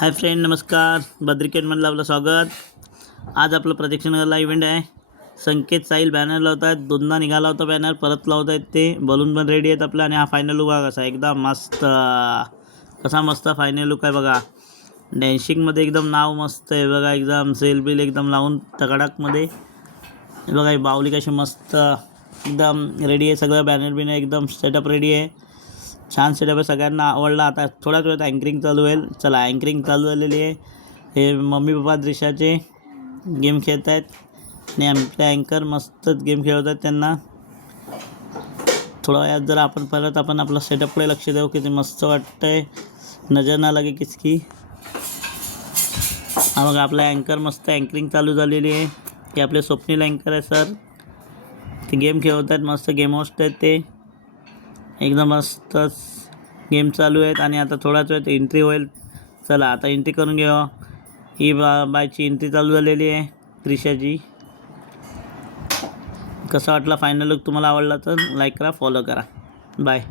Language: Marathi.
हाय फ्रेंड, नमस्कार. बद्रिकेटमधलं आपलं स्वागत. आज आपलं प्रदक्षिणा इव्हेंट आहे. संकेत साहिल बॅनर लावत आहेत. दोनदा निघाला होता बॅनर, परत लावत आहेत ते. बलून पण रेडी आहेत आपलं. आणि हा फायनल लुक बघा कसा एकदम मस्त, कसा मस्त फायनल लुक आहे बघा. डॅन्शिंगमध्ये एकदम नाव मस्त आहे बघा. एकदम सेल बिल एकदम लावून तगडाकमध्ये बघा. ही बावली कशी मस्त एकदम रेडी आहे. सगळं बॅनर बिनर एकदम सेटअप रेडी आहे. छान सेटअप आहे, सगळ्यांना आवडला. आता थोड्याच वेळात अँकरिंग चालू होईल. चला, अँकरिंग चालू झालेली आहे. हे मम्मी पप्पा दृश्याचे गेम खेळत आहेत आणि आमचे अँकर मस्त गेम खेळत आहेत. त्यांना थोड्या वेळात जरा आपण आपलं सेटअपकडे लक्ष देऊ, किती मस्त वाटतंय. नजर ना लागे किसकी. हा बघा, आपला अँकर मस्त अँकरिंग चालू झालेली आहे. ते आपले स्वप्नील अँकर आहे सर. ते गेम खेळत आहेत, मस्त गेम होस्ट आहेत ते. एकदम मस्त गेम चालू आहेत. आणि आता थोडाच वेळ एंट्री होईल. चला, आता एंट्री करून घेऊ. ही बायची एंट्री चालू झालेली आहे, त्रिशाची. कसा वाटला फायनल लुक? तुम्हाला आवडला तर लाईक करा, फॉलो करा. बाय.